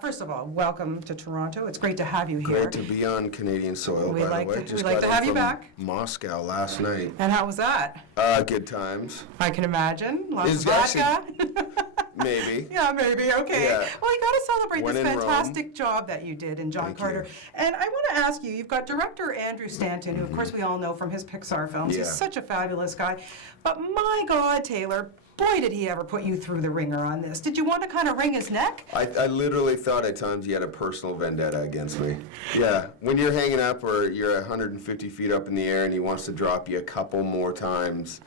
First of all, welcome to Toronto. It's great to have you here. Great to be on Canadian soil, by the way. We'd like to have you back. Moscow last night. And how was that? Good times. I can imagine. Lots of vodka. Maybe. Yeah, maybe. Okay. Yeah. Well, you got to celebrate When this in fantastic job that you did in John Thank Carter. you. And I want to ask you, you've got director Andrew Stanton, who of course we all know from his Pixar films. Yeah. He's such a fabulous guy. But my God, Taylor, boy, did he ever put you through the ringer on this. Did you want to kind of wring his neck? I literally thought at times he had a personal vendetta against me. Yeah. When you're hanging up or you're 150 feet up in the air and he wants to drop you a couple more times,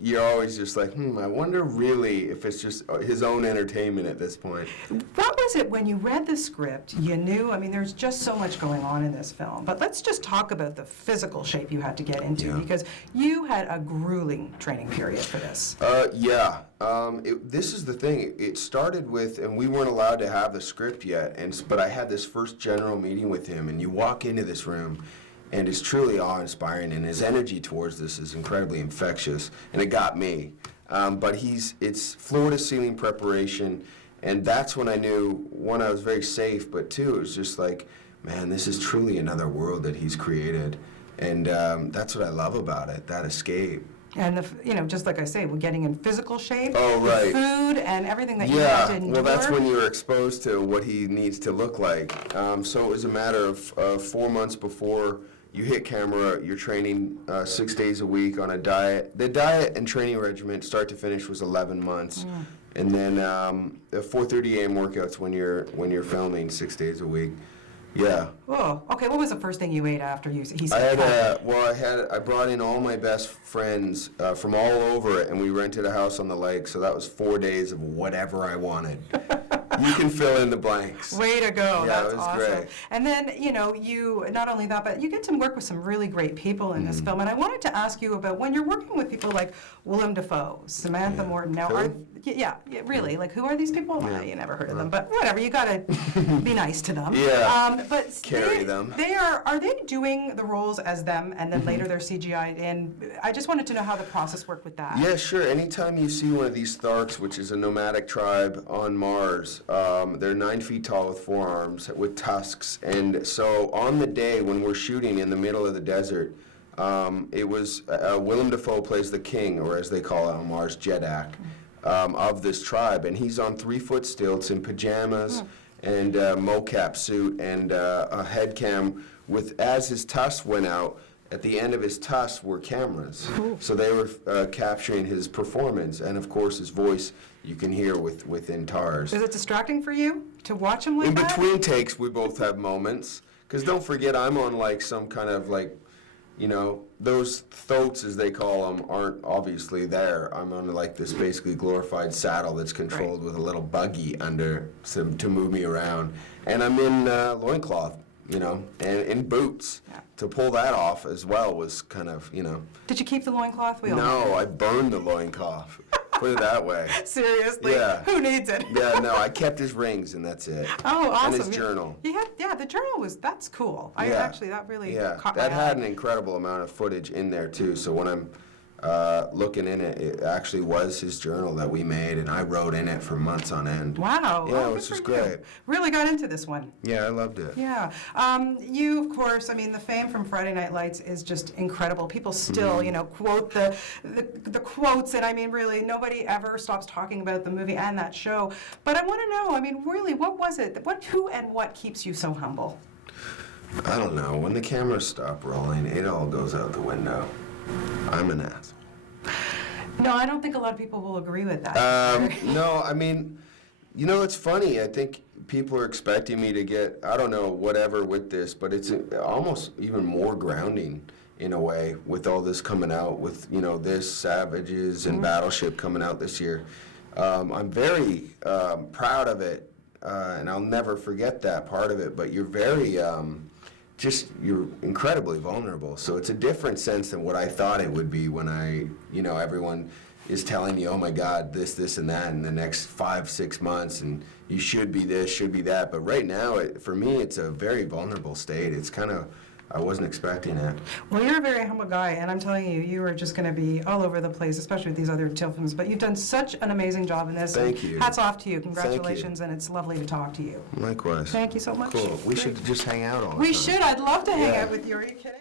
you're always just like, I wonder really if it's just his own entertainment at this point. What was it when you read the script, you knew, I mean, there's just so much going on in this film, but let's just talk about the physical shape you had to get into, Yeah. because you had a grueling training period for this. Yeah. This is the thing. It started with, and we weren't allowed to have the script yet, but I had this first general meeting with him, and you walk into this room, and it's truly awe-inspiring, and his energy towards this is incredibly infectious, and it got me. But it's floor-to-ceiling preparation, and that's when I knew, one, I was very safe, but two, it was just like, man, this is truly another world that he's created, and that's what I love about it, that escape. And, just like I say, we're getting in physical shape, Oh, the right. food, and everything that you had to endure. Well, that's when you're exposed to what he needs to look like. So it was a matter of 4 months before you hit camera, you're training 6 days a week on a diet. The diet and training regimen, start to finish, was 11 months. And then the 4:30 a.m. workouts when you're filming 6 days a week. Yeah. Oh, okay. What was the first thing you ate after he I said had I brought in all my best friends from all over it, and we rented a house on the lake. So that was 4 days of whatever I wanted. You can fill in the blanks. Way to go. Yeah, That's it was awesome. great. And then, you, not only that, but you get to work with some really great people in this film. And I wanted to ask you about when you're working with people like Willem Dafoe, Samantha Morton. Now, really, like, who are these people? You never heard of them, but whatever, you got to be nice to them. Yeah. But Carry them. Are they doing the roles as them and then later they're CGI'd in? I just wanted to know how the process worked with that. Yeah, sure. Anytime you see one of these Tharks, which is a nomadic tribe on Mars, they're 9 feet tall with 4 arms, with tusks. And so on the day when we're shooting in the middle of the desert, it was Willem Dafoe plays the king, or as they call it on Mars, Jedak, of this tribe. And he's on 3-foot stilts in pajamas and mocap suit and a head cam with, as his tusks went out, at the end of his tusks were cameras. So they were capturing his performance, and of course his voice you can hear within TARS. Is it distracting for you to watch him like In that? between takes, we both have moments, because don't forget, I'm on like some kind of like, those thoats, as they call them, aren't obviously there. I'm on like this basically glorified saddle that's controlled with a little buggy under to move me around. And I'm in loincloth, and in boots. Yeah. To pull that off as well was kind of, Did you keep the loincloth? We all know. No, I burned the loincloth. Put it that way. Seriously? Yeah. Who needs it? Yeah, no, I kept his rings and that's it. Oh, awesome. And his journal. The journal that's cool. That really caught my eye. That had an incredible amount of footage in there too. So when I'm looking in it, it actually was his journal that we made, and I wrote in it for months on end. Wow. Yeah, good which was for you. great. Really got into this one. Yeah, I loved it. Yeah. You, of course, the fame from Friday Night Lights is just incredible. People still, quote the quotes, and really, nobody ever stops talking about the movie and that show. But I want to know, really, what was it? Who and what keeps you so humble? I don't know. When the cameras stop rolling, it all goes out the window. I'm an asshole. No, I don't think a lot of people will agree with that. No, it's funny. I think people are expecting me to get, I don't know, whatever with this, but it's almost even more grounding in a way with all this coming out with, this, Savages, and Battleship coming out this year. I'm very proud of it, and I'll never forget that part of it, but you're very... you're incredibly vulnerable. So it's a different sense than what I thought it would be when everyone is telling you, oh my God, this, and that in the next 5-6 months, and you should be this, should be that. But right now, for me, it's a very vulnerable state. It's kind of, I wasn't expecting it. Well, you're a very humble guy, and I'm telling you, you are just going to be all over the place, especially with these other Till films. But you've done such an amazing job in this. Thank you. Hats off to you. Congratulations, and it's lovely to talk to you. Likewise. Thank you so much. Cool. We should just hang out all the time. We should. I'd love to hang Yeah. out with you. Are you kidding?